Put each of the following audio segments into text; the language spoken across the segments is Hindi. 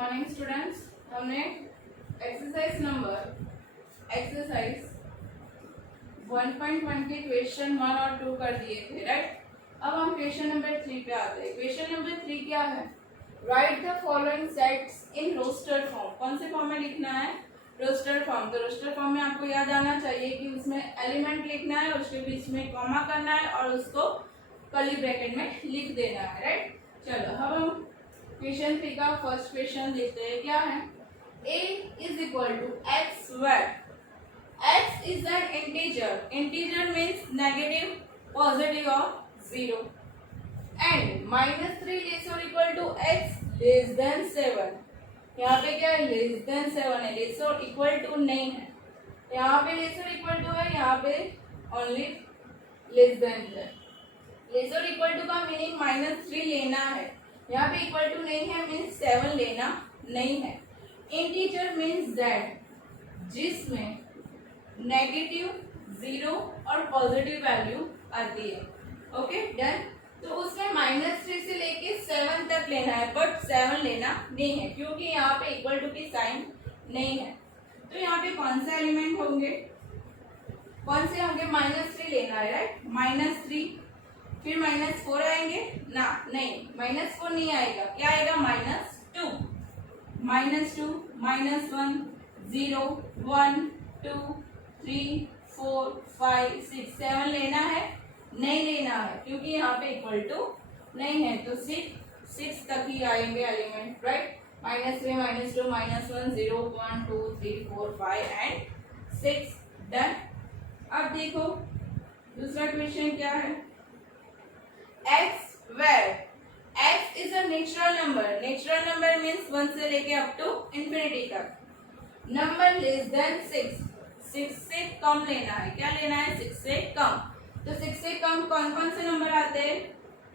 मॉर्निंग स्टूडेंट्स, हमने एक्सरसाइज 1.1 के क्वेश्चन 1 और 2 कर दिए थे, राइट। अब हम क्वेश्चन नंबर 3 पे आते हैं। क्वेश्चन नंबर 3 क्या है? Write the following sets in roster form. कौन से फॉर्म में लिखना है? Roster form. तो रोस्टर फॉर्म में आपको याद आना चाहिए कि उसमें एलिमेंट लिखना है, उसके बीच में कॉमा करना है और उसको कर्ली ब्रैकेट में लिख देना है, राइट। चलो अब हम क्वेश्चन 3 का फर्स्ट क्वेश्चन देखते हैं। क्या है? a is equal to x where x is an integer. Integer means negative, positive or zero. And -3 less or equal to x less than 7. यहाँ पे क्या है? less than 7 है, less or equal to नहीं है। यहाँ पे less or equal to है, यहाँ पे only less than है। less or equal to का मीनिंग -3 लेना है, यहाँ पे equal to नहीं है मीन्स 7 लेना नहीं है। Integer means that जिसमें नेगेटिव, जीरो और पॉजिटिव वैल्यू आती है। Okay done. तो उसमें -3 से लेके 7 तक लेना है, बट 7 लेना नहीं है क्योंकि यहाँ पे इक्वल टू की साइन नहीं है। तो यहाँ पे कौन सा एलिमेंट होंगे? कौन से होंगे? -3 लेना है, राइट। -3 फिर -4 आएंगे ना? नहीं, -4 नहीं आएगा। क्या आएगा? -2, -2, -1, 0, 1, 2, 3, 4, 5, 6, 7 लेना है? नहीं लेना है क्योंकि यहाँ पे इक्वल टू नहीं है। तो 6 तक ही आएंगे एलिमेंट, राइट। -3, -2, -1, 0, 1, 2, 3, 4, 5 and 6 done. अब देखो दूसरा क्वेश्चन क्या है? x where x is a natural number. Natural number means 1 से लेके अप टू इंफिनिटी तक। नंबर लेस देन 6 से कम लेना है। क्या लेना है? 6 से कम। तो 6 से कम कौन कौन से नंबर आते हैं?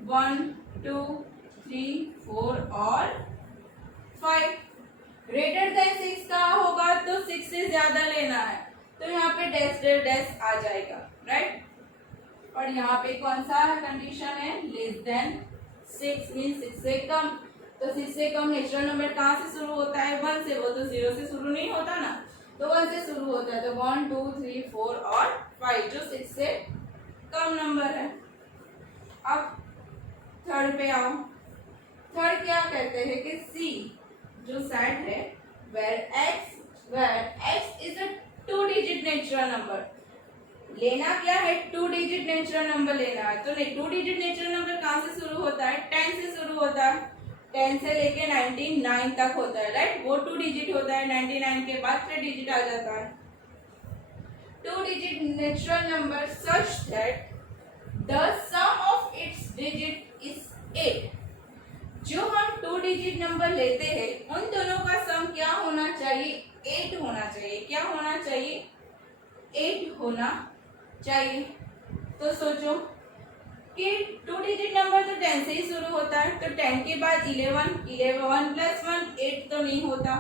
1, 2, 3, 4 और 5। ग्रेटर देन 6 का होगा तो 6 से ज्यादा लेना है, तो यहाँ पे डैश डैश डैश आ जाएगा, राइट। और यहाँ पे कौन सा कंडीशन है? लेस देन 6 मीन 6 से कम। तो 6 से कम नेचुरल नंबर कहाँ से शुरू होता है? 1 से। वो तो 0 से शुरू नहीं होता ना, तो 1 से शुरू होता है। तो 1, 2, 3, 4 और 5 जो 6 से कम नंबर है। अब थर्ड पे आओ। थर्ड क्या कहते हैं कि सी जो सेट है where x is a 2 digit natural number. लेना क्या है? 2 डिजिट नेचुरल नंबर लेना है। तो 2 डिजिट नेचुरल नंबर कहाँ से शुरू होता है? 10 से शुरू होता है। 10 से लेके 99 तक होता है, राइट। वो 2 डिजिट होता है। 99 के बाद 3 डिजिट आ जाता है। 2 digit natural number such that the sum of its digit is 8। जो हम 2 डिजिट नंबर लेते हैं उन दोनों का सम क्या होना चाहिए? 8 होना चाहिए। क्या होना चाहिए? 8 होना चाहिए। तो सोचो कि 2 डिजिट नंबर तो 10 से ही शुरू होता है, तो 10 के बाद 11 प्लस 1 8 तो नहीं होता,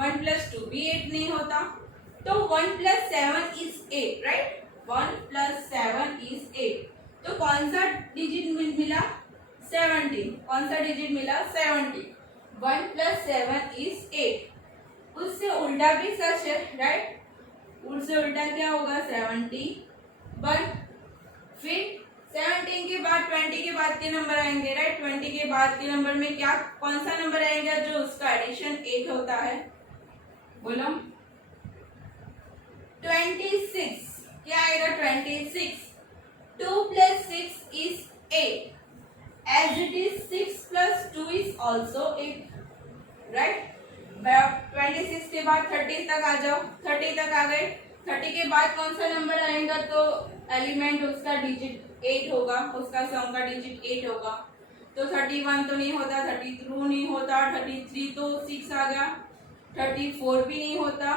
1 प्लस 2 भी 8 नहीं होता, तो 1 plus 7 is 8, right. 1 plus 7 is 8। तो कौन सा डिजिट मिला? 70। कौन सा डिजिट मिला? 70। 1 प्लस 7 इज 8। उससे उल्टा भी सच है, राइट। उससे उल्टा क्या होगा? 71। फिर 17 के बाद 20 के बाद के नंबर आएंगे, राइट। 20 के बाद के नंबर में क्या कौन सा नंबर आएगा जो उसका एडिशन 8 होता है? बोलो। 26। क्या आएगा? 26। 2 plus 6 is 8 as it is 6 plus 2 is also 8, right. 26 के बाद 30 तक आ जाओ। 30 तक आ गए। 30 के बाद कौन सा नंबर आएगा? तो एलिमेंट उसका डिजिट 8 होगा, उसका सम का डिजिट 8 होगा। तो 31 तो नहीं होता, 32 नहीं होता, 33 तो 6 आ गया, 34 भी नहीं होता,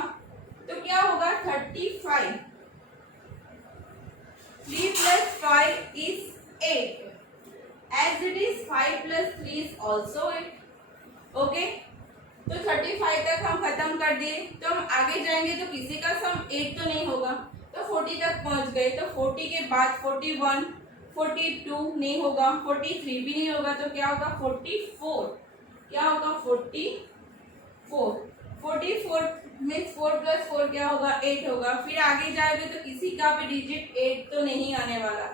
तो क्या होगा? 35। 3 plus 5 is 8 as it is 5 plus 3 is also 8। Okay, तो 35 तक हम खत्म कर दिए। तो हम आगे जाएंगे तो किसी का सम 8 तो नहीं होगा, तो 40 तक पहुंच गए। तो 40 के बाद 41, 42 नहीं होगा, 43 भी नहीं होगा, तो क्या होगा? 44। क्या होगा? 44। 4, 44 मीन्स 4 प्लस 4 क्या होगा 8 होगा। फिर आगे जाओगे तो किसी का भी डिजिट 8 तो नहीं आने वाला,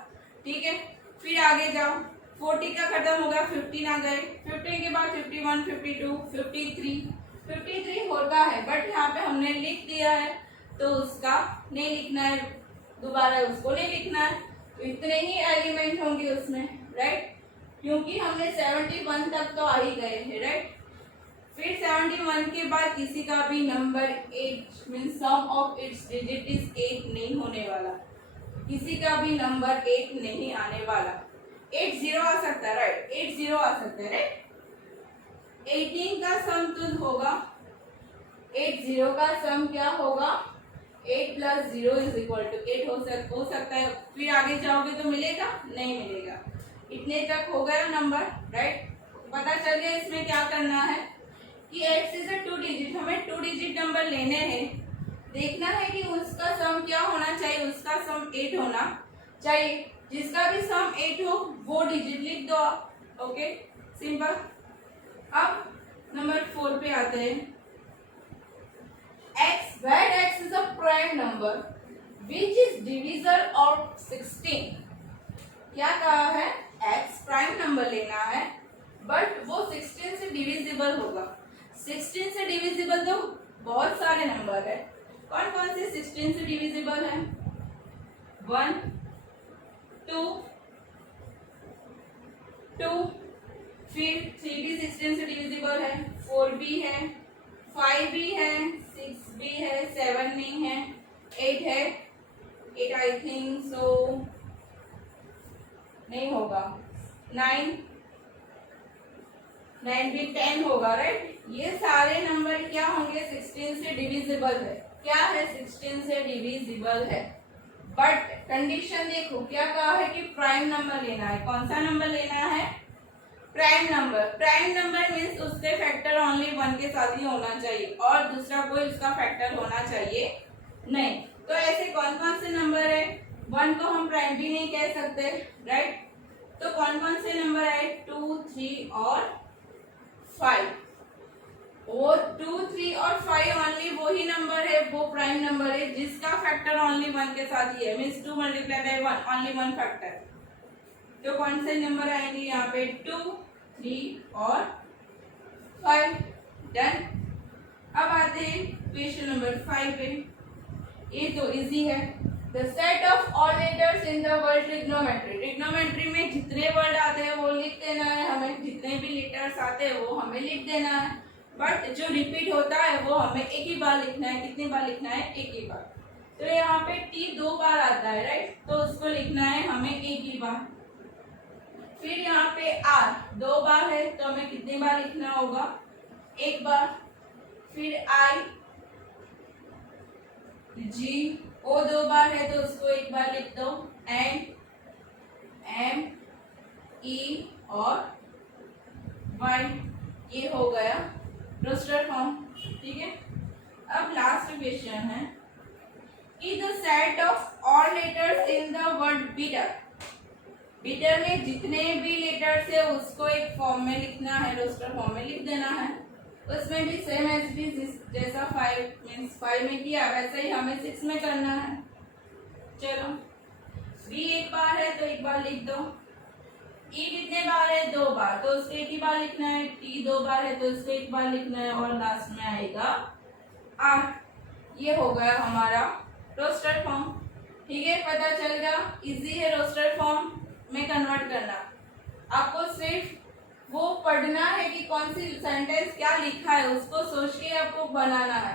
ठीक है। फिर आगे जाओ, 40 का खत्म हो गया, 15 आ गए, 15 के बाद 51, 52, 53 होता है, बट यहाँ पे हमने लिख दिया है तो उसका नहीं लिखना है, दोबारा उसको नहीं लिखना है। तो इतने ही एलिमेंट होंगे उसमें, राइट, क्योंकि हमने 71 तक तो आ ही गए हैं, राइट। फिर 71 के बाद किसी का भी number 8 means sum of its digit is 8 नहीं होने वाला, किसी का भी नंबर 8 नहीं आने वाला। 8 0 आ सकता है, राइट, 8 0 आ सकता है, राइट। 18 का सम तो होगा 8 0 का सम क्या होगा 8 प्लस 0 इज इक्वल टू 8 हो सकता है। फिर आगे जाओगे तो मिलेगा, नहीं मिलेगा। इतने तक हो गया नंबर, राइट। पता चल गया इसमें क्या करना है कि x इज अ 2 डिजिट, हमें 2 डिजिट नंबर लेने हैं, देखना है कि उसका सम क्या होना चाहिए, उसका सम 8 होना चाहिए, जिसका भी सम 8 हो वो डिजिट लिख दो, ओके, सिंपल। अब नंबर 4 पे आते हैं। x, where x is a prime number which is divisor of 16, क्या कहा है x प्राइम नंबर लेना है बट वो 16 से डिविजिबल होगा। 16 से डिविजिबल तो बहुत सारे नंबर है, कौन कौन से 16 से डिविजिबल है, 1 2 2, फिर 3 भी 16 से डिविजिबल है, 4 भी है, 5 भी है, 6 भी है, 7 नहीं है, 8 है, 8 आई थिंक सो नहीं होगा, 9 भी 10 होगा, राइट। ये सारे नंबर क्या होंगे 16 से डिविजिबल है, क्या है 16 से डिविजिबल है, बट कंडीशन देखो क्या कहा है कि प्राइम नंबर लेना है। कौन सा नंबर लेना है, prime number. Prime number means उसके फैक्टर ओनली 1 के साथ ही होना चाहिए और दूसरा कोई उसका फैक्टर होना चाहिए नहीं। तो ऐसे कौन कौन से नंबर है, 1 को हम प्राइम भी नहीं कह सकते, राइट। तो कौन कौन से नंबर है 2 3 और 5, वो 2 3 और 5 ओनली वही नंबर है, वो प्राइम नंबर है जिसका फैक्टर ओनली 1 के साथ ही है, means 2 multiply by 1 only 1 factor. तो कौन से नंबर आएंगे यहाँ पे 2 3 और 5, डन। अब आते हैं क्वेश्चन नंबर 5 पे, ये तो इजी है। The set of all letters in the word trigonometry, trigonometry में जितने वर्ड आते हैं वो लिख देना है हमें, जितने भी लेटर्स आते हैं वो हमें लिख देना है, बट जो रिपीट होता है वो हमें एक ही बार लिखना है। कितनी बार लिखना है, एक ही बार। तो यहाँ पे टी 2 बार आता है, राइट, तो उसको लिखना है हमें एक ही बार। फिर यहाँ पे आर 2 बार है तो हमें कितनी बार लिखना होगा, एक बार। फिर आई जी ओ 2 बार है तो उसको एक बार लिख दो, एन एम ई और वाई, ये हो गया रोस्टर फॉर्म, ठीक है। अब लास्ट क्वेश्चन है कि the set of all letters in the word beater, beater में जितने भी लेटर्स है उसको एक फॉर्म में लिखना है, रोस्टर फॉर्म में लिख देना है। उसमें भी सेम एज भी जैसा 5 मीन्स 5 में किया वैसे ही हमें 6 में करना है। चलो, बी एक बार है तो एक बार लिख दो, ई कितने बार है 2 बार तो उसको एक ही बार लिखना है, टी 2 बार है तो उसको एक बार लिखना है और लास्ट में आएगा आर। ये हो गया हमारा रोस्टर फॉर्म, ठीक है। पता चल गया, इजी है रोस्टर फॉर्म में कन्वर्ट करना। आपको सिर्फ वो पढ़ना है कि कौन सी सेंटेंस क्या लिखा है, उसको सोच के आपको बनाना है,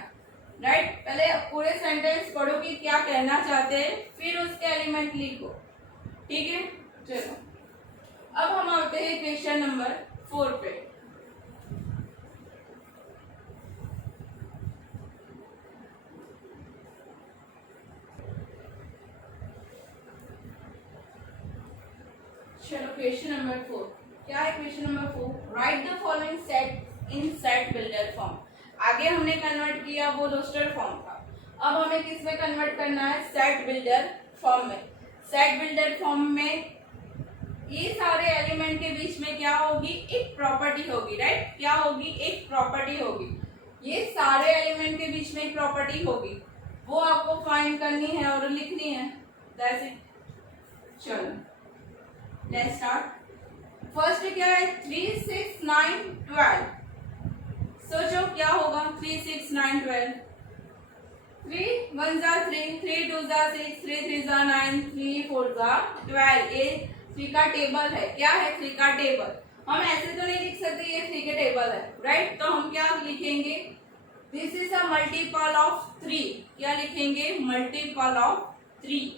राइट। पहले पूरे सेंटेंस पढ़ो कि क्या कहना चाहते हैं, फिर उसके एलिमेंट लिखो, ठीक है। चलो, अब हम आते हैं क्वेश्चन नंबर 4 पे। चलो, क्वेश्चन नंबर 4 क्या है, question number 4, right the following set in set builder form. आगे हमने कन्वर्ट किया वो रोस्टर फॉर्म था, अब हमें किस में कन्वर्ट करना है, सेट बिल्डर फॉर्म में। सेट बिल्डर फॉर्म में ये सारे एलिमेंट के बीच में क्या होगी, एक प्रॉपर्टी होगी, राइट। क्या होगी, एक प्रॉपर्टी होगी। ये सारे एलिमेंट के बीच में एक प्रॉपर्टी होगी, वो आपको फाइंड करनी है और लिखनी है। That's it. चलो लेट्स स्टार्ट। फर्स्ट क्या है 3 6 9 12। सोचो क्या होगा 3 6 9 12। 3 1 जा 3, 3 2 जा 6, 3 3 जा 9, 3 4 जा 12। ये 3 का टेबल है। क्या है 3 का टेबल। हम ऐसे तो नहीं लिख सकते ये 3 के टेबल है, राइट। तो हम क्या लिखेंगे, this is a multiple of 3। क्या लिखेंगे, मल्टीपल ऑफ 3।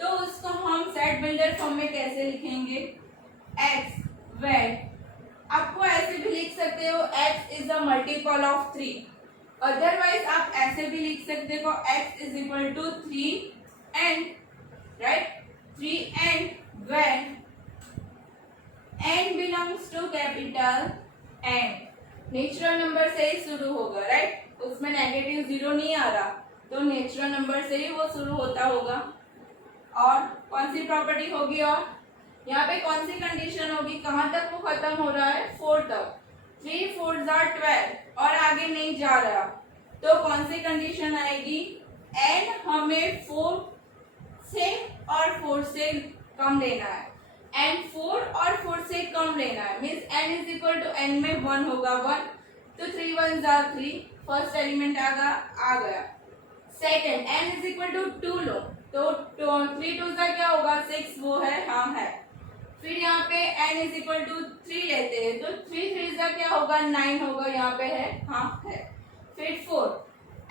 तो उसको हम सेट बिल्डर फॉर्म में कैसे लिखेंगे, x वेर। आपको ऐसे भी लिख सकते हो x is a multiple of 3। Otherwise आप ऐसे भी लिख सकते हो x is equal to 3 n, right, 3 n where n belongs to capital N। Natural number से ही शुरू होगा, राइट, उसमें नेगेटिव जीरो नहीं आ रहा, तो नेचुरल नंबर से ही वो शुरू होता होगा। और कौन सी प्रॉपर्टी होगी, और यहाँ पे कौन सी कंडीशन होगी, कहाँ तक वो खत्म हो रहा है, 4 तक। 3 4 12 और आगे नहीं जा रहा, तो कौन सी कंडीशन आएगी, n हमें 4 से और 4 से कम लेना है। n 4 और 4 से कम लेना है, means n is equal to n में 1 होगा 1, तो 3 1 जा 3, फर्स्ट एलिमेंट आ गया। Second n is equal to 2 लो, तो 3 2 जा क्या होगा 6, वो है, हाँ है। फिर यहाँ पे n इज इक्वल टू 3 लेते हैं, तो 3 3 जा क्या होगा 9 होगा, यहाँ पे है, हाँ है। फिर 4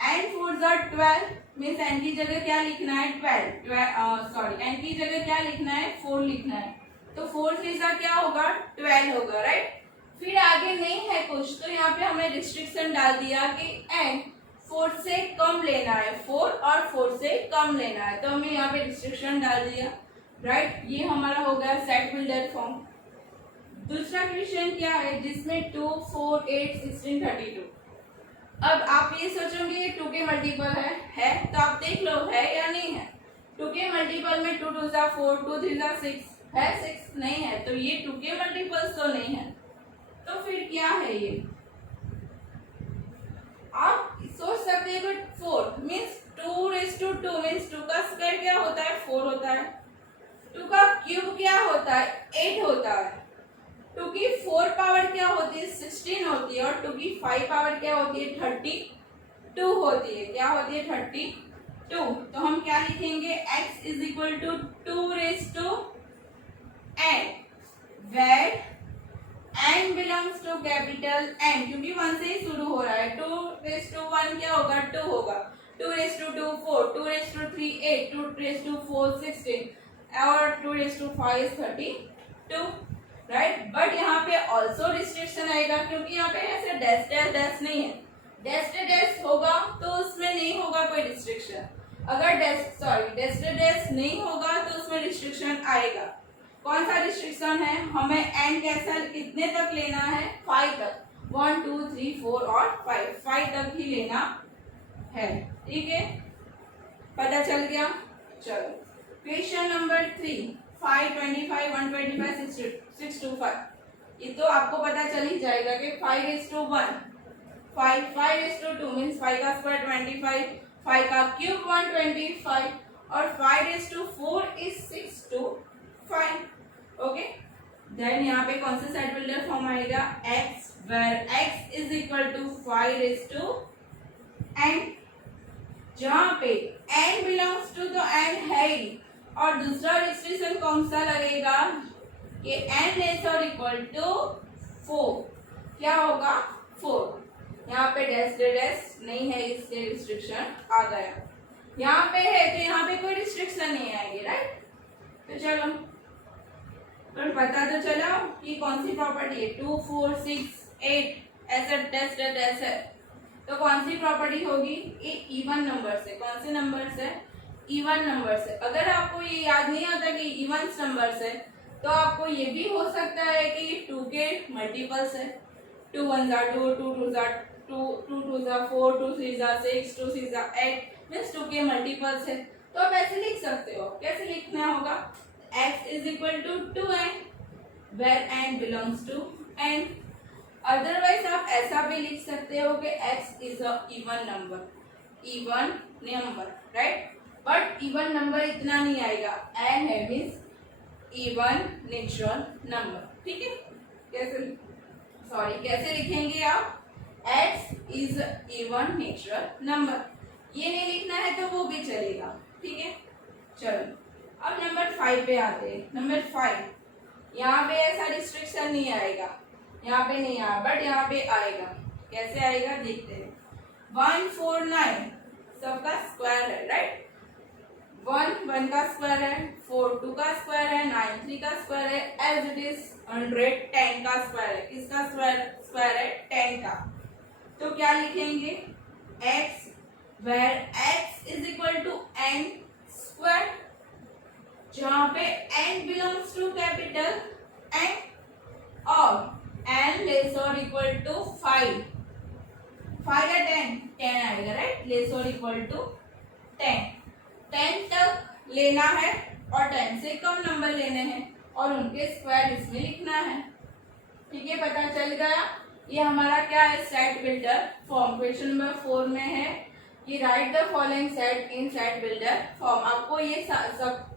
n 4 जा 12, मीन्स n की जगह क्या लिखना है 12, सॉरी n की जगह क्या लिखना है 4 लिखना है, तो 4 3 जा क्या होगा 12 होगा, राइट। फिर आगे नहीं है कुछ, तो यहाँ पे हमने रिस्ट्रिक्शन डाल दिया कि n 4 से कम लेना है, 4 और 4 से कम लेना है, तो हमने यहाँ पे रिस्ट्रिक्शन डाल दिया, राइट। ये हमारा हो गया सेट बिल्डर फॉर्म। दूसरा क्वेश्चन क्या है जिसमें 2 4 8 16 32। अब आप ये सोचोगे ये 2 के मल्टीपल है, तो आप देख लो है या नहीं है। 2 के मल्टीपल में 2 2 जा 4, 2 3 जा 6 है, 6 नहीं है, तो ये 2 के मल्टीपल्स तो नहीं है, तो फिर क्या है ये। आप सोच सकते हैं 4 मीन्स 2 मीन्स 2 का स्क्वायर क्या होता है 4 होता है, 2 का क्यूब क्या होता है 8 होता है, 2 की 4 पावर क्या होती है 16 होती है, और 2 की 5 पावर क्या होती है 32 होती है, क्या होती है 32। तो हम क्या लिखेंगे x is equal to 2 raise to n, where n belongs to capital N, क्योंकि 1 से ही शुरू हो रहा है। 2 रेज टू 1 क्या होगा 2 होगा, 2 raise to 2 4, 2 raise to 3 8, 2 raise to 4 16 और 2 रेज टू 5 32, राइट। बट यहाँ पे ऑल्सो रिस्ट्रिक्शन आएगा, क्योंकि यहाँ पे ऐसे डैश डैश डैश नहीं है, डैश डैश होगा तो उसमें नहीं होगा कोई रिस्ट्रिक्शन। अगर डैश डैश नहीं होगा तो उसमें रिस्ट्रिक्शन आएगा। कौन सा रिस्ट्रिक्शन है, हमें n कैसा कितने तक लेना है 5 तक, 1 2 3 4 और 5 तक ही लेना है, ठीक है, पता चल गया। चलो क्वेश्चन नंबर 3 5 25 125 625। ये तो आपको पता चल ही जाएगा कि 5:1 5:2 मीन्स 5 का स्क्वायर 25, 5 का क्यूब 125 और 5:4 इज 625। ओके, देन यहाँ पे कौन सा सेट बिल्डर फॉर्म आएगा x, where x is equal to 5:n, जहाँ पे n बिलोंग्स टू तो n है ही, और दूसरा रिस्ट्रिक्शन कौन सा लगेगा कि n लेस और इक्वल टू 4, क्या होगा 4। यहाँ पे डैश नहीं है, इसलिए रिस्ट्रिक्शन आ गया। यहाँ पे है तो यहाँ पे कोई रिस्ट्रिक्शन नहीं आएगी, राइट। तो चलो, तो पता तो चला कि कौन सी प्रॉपर्टी है 2 4 6 8 ऐसा डैश है, तो कौन सी प्रॉपर्टी होगी ये इवन नंबर से। कौन से नंबर से, इवन नंबर से। अगर आपको ये याद नहीं आता कि इवन नंबर से, तो आपको ये भी हो सकता है कि 2 के मल्टीपल्स है, 2 1 जा 2, 2 2 जा 2, 2 2 जा 4, 2 3 जा 6, 2 6 जा 8 मीन्स 2 के मल्टीपल्स है। तो आप ऐसे लिख सकते हो, कैसे लिखना होगा x is equal to 2n, where n belongs to n, otherwise आप ऐसा भी लिख सकते हो कि x is a even number, right. But even number इतना नहीं आएगा, n है मीन्स इवन नेचुरल नंबर, ठीक है। कैसे लिखेंगे आप, x is even natural number, ये नहीं लिखना है तो वो भी चलेगा, ठीक है। चलो अब नंबर 5 पे आते हैं। नंबर 5, यहाँ पे ऐसा रिस्ट्रिक्शन नहीं आएगा, यहाँ पे नहीं आया, बट यहाँ पे आएगा। कैसे आएगा देखते हैं। 149 सबका स्क्वायर है, राइट। 1 का स्क्वायर है, 4 2 का स्क्वायर है, 9 3 का स्क्वायर है, एज इट इज 100 10 का स्क्वायर है। किसका स्क्वायर है, 10 का। तो क्या लिखेंगे, x where x is equal to n square, जहाँ पे n belongs to capital N और n less or equal to 5 या 10 आएगा, राइट। लेस और इक्वल टू 10 तक लेना है और 10 से कम नंबर लेने हैं और उनके स्क्वायर इसमें लिखना है, ठीक है। पता चल गया। ये हमारा क्या है, set builder form. Question number 4 में है कि right the following set in set builder form. आपको ये सब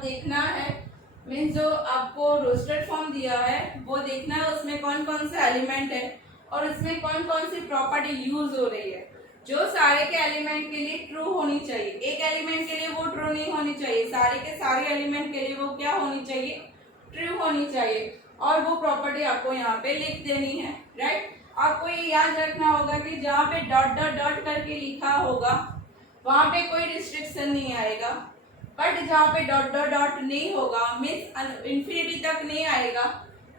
देखना है, मीन्स जो आपको रोस्टेड फॉर्म दिया है वो देखना है, उसमें कौन कौन से एलिमेंट है और उसमें कौन कौन सी प्रॉपर्टी यूज हो रही है। जो सारे के एलिमेंट के लिए ट्रू होनी चाहिए, एक एलिमेंट के लिए वो ट्रू नहीं होनी चाहिए, सारे के सारे एलिमेंट के लिए वो क्या होनी चाहिए, ट्रू होनी चाहिए। और वो प्रॉपर्टी आपको यहाँ पे लिख देनी है, राइट। आपको ये याद रखना होगा कि जहाँ पे डॉट डॉट डॉट करके लिखा होगा वहां पे कोई रिस्ट्रिक्शन नहीं आएगा, बट जहाँ पे डॉट डॉट डॉट नहीं होगा, मीन्स इंफिनिटी तक नहीं आएगा,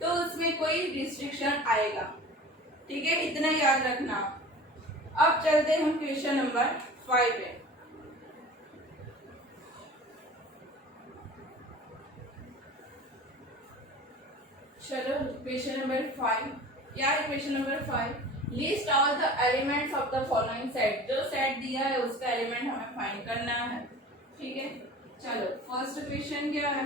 तो उसमें कोई रिस्ट्रिक्शन आएगा, ठीक है। इतना याद रखना। अब चलते हैं हम क्वेश्चन नंबर 5 पे। चलो क्वेश्चन नंबर 5 क्या है। Question number 5, list all the elements of the following set. जो सेट दिया है उसका एलिमेंट हमें फाइंड करना है, ठीक है। चलो फर्स्ट क्वेश्चन क्या है,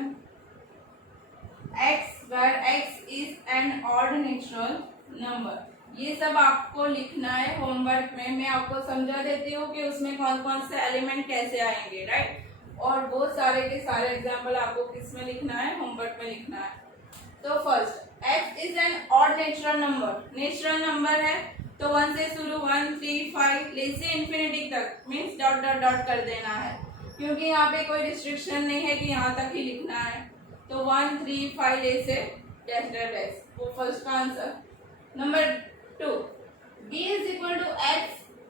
x where x is an odd natural number। ये सब आपको लिखना है होमवर्क में। मैं आपको समझा देती हूँ कि उसमें कौन कौन से एलिमेंट कैसे आएंगे, राइट। और वो सारे के सारे एग्जाम्पल आपको किस में लिखना है, होमवर्क में लिखना है। तो first, x is an odd natural number. Natural number है तो 1 से शुरू, 1 3 5 ले से इंफिनिटी तक, मीन्स डॉट डॉट डॉट कर देना है, क्योंकि यहाँ पे कोई रिस्ट्रिक्शन नहीं है कि यहाँ तक ही लिखना है। तो 1 3 5 ले से डैश डैश डैश, वो फर्स्ट का answer. Number 2, b is equal to x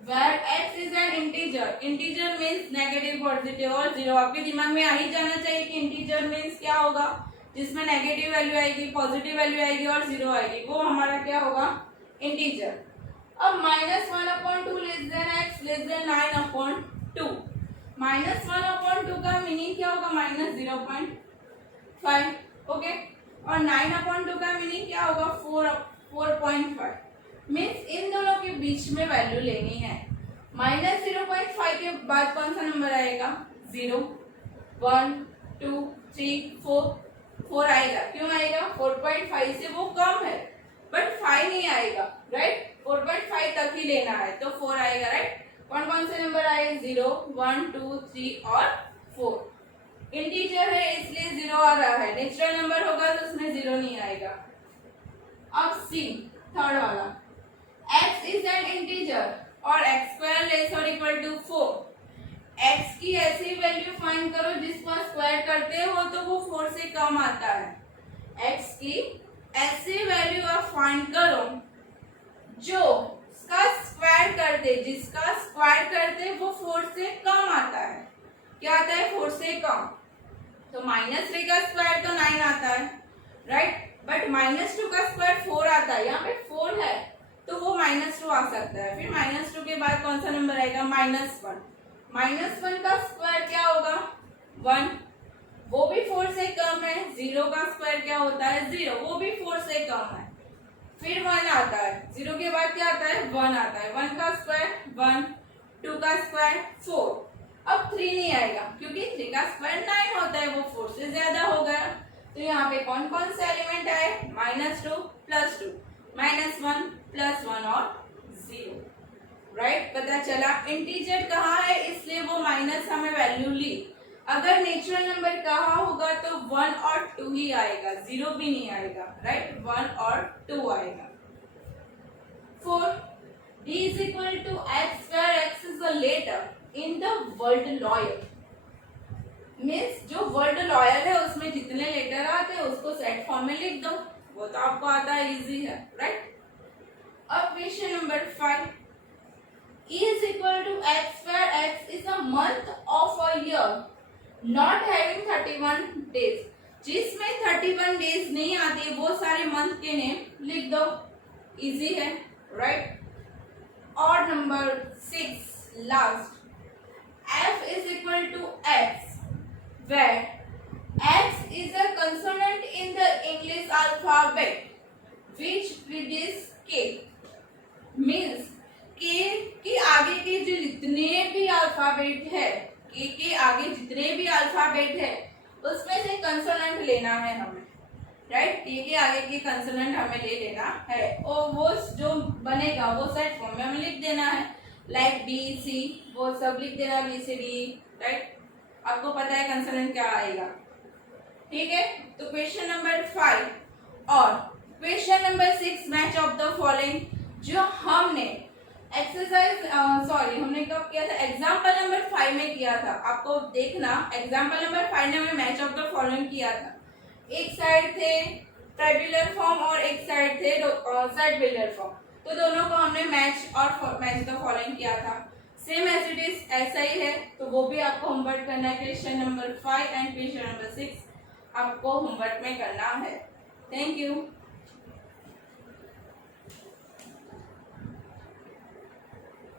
where x is an integer। integer means negative, positive और जीरो। आपके दिमाग में आ ही जाना चाहिए कि इंटीजर मीन्स क्या होगा, जिसमें नेगेटिव वैल्यू आएगी, पॉजिटिव वैल्यू आएगी और जीरो आएगी, वो हमारा क्या होगा, इंटीजर। अब -1/2 less than x less than 9/2। -1/2 का मीनिंग क्या होगा, -0.5, ओके। और 9/2 का मीनिंग क्या होगा, 4.5। मीन्स इन दोनों के बीच में वैल्यू लेनी है। -0.5 के बाद कौन सा नंबर आएगा, 0 1 2 3 4 आएगा। क्यों आएगा, 4.5 से वो कम है, बट 5 नहीं आएगा, राइट। 4.5 तक ही लेना है तो 4 आएगा, राइट। कौन कौन से नंबर आए, 0 1 2 3 और 4। इंटीजर है इसलिए 0 आ रहा है, नेचुरल नंबर होगा तो उसमें 0 नहीं आएगा। अब सी, थर्ड वाला, x इज एन इंटीजर और x² लेस और इक्वल टू 4। x की ऐसी वैल्यू फाइंड करो जिसको स्क्वायर करते हो तो वो 4 से कम आता है। x की ऐसी वैल्यू आप फाइंड करो जो इसका स्क्वायर करते, जिसका स्क्वायर करते वो 4 से कम आता है। क्या आता है, 4 से कम। तो -3 का स्क्वायर तो 9 आता है, राइट। बट -2 का स्क्वायर 4 आता है, यहाँ पे 4 है तो वो -2 आ सकता है। फिर -2 के बाद कौन सा नंबर आएगा, -1। -1 का स्क्वायर क्या होगा, 1, वो भी 4 से कम है। 0 का स्क्वायर क्या होता है, 0, वो भी 4 से कम है। फिर 1 आता है, 0 के बाद क्या आता है, 1 आता है। 1 का स्क्वायर 1, 2 का स्क्वायर 4। अब 3 नहीं आएगा क्योंकि 3 का स्क्वायर 9 होता है, वो 4 से ज्यादा हो गया। तो यहाँ पे कौन कौन से एलिमेंट आए, -2 +2। -1 +1 और 0, राइट। पता चला इंटीजर कहाँ है इसलिए वो माइनस हमें वैल्यू ली। अगर नेचुरल नंबर कहाँ होगा तो 1 और 2 ही आएगा, 0 भी नहीं आएगा, राइट। 1 और 2 आएगा। 4 D is equal to x where x is a letter in the word lawyer। Means जो वर्ड लॉयर है उसमें जितने लेटर आते हैं उसको सेट फॉर्म में लिख दो, वो तो आपको आता है, इजी है, राइट। अब question number 5 E is equal to x where x is a month of a year not having 31 days। जिसमें 31 डेज नहीं आती वो सारे मंथ के नेम लिख दो, इजी है, राइट। और number 6 last, f is equal to x where x is a consonant in the English alphabet which precedes k। Means के आगे के जो जितने भी अल्फाबेट है, के आगे जितने भी अल्फाबेट है उसमें से कंसोनेंट लेना है हमें, राइट। के आगे के कंसोनेंट हमें ले लेना है और वो जो बनेगा वो सेट फॉर्म में हमें लिख देना है, लाइक बी सी वो सब लिख देना, बी सी डी, राइट। आपको पता है कंसोनेंट क्या आएगा, ठीक है। तो क्वेश्चन नंबर 5 और question number 6 match of the following जो हमने एक्सरसाइज हमने कब किया था, एग्जाम्पल नंबर 5 में किया था। आपको देखना एग्जाम्पल नंबर 5 में हमने मैच ऑफ द फॉलोइंग किया था। एक साइड थे टेबुलर फॉर्म और एक साइड थे सेट बिल्डर फॉर्म, तो दोनों को हमने मैच और मैच द फॉलोइंग किया था। सेम एज इट इज ऐसा ही है, तो वो भी आपको होमवर्क करना है। Question number 5 and question number 6 आपको होमवर्क में करना है। Thank you.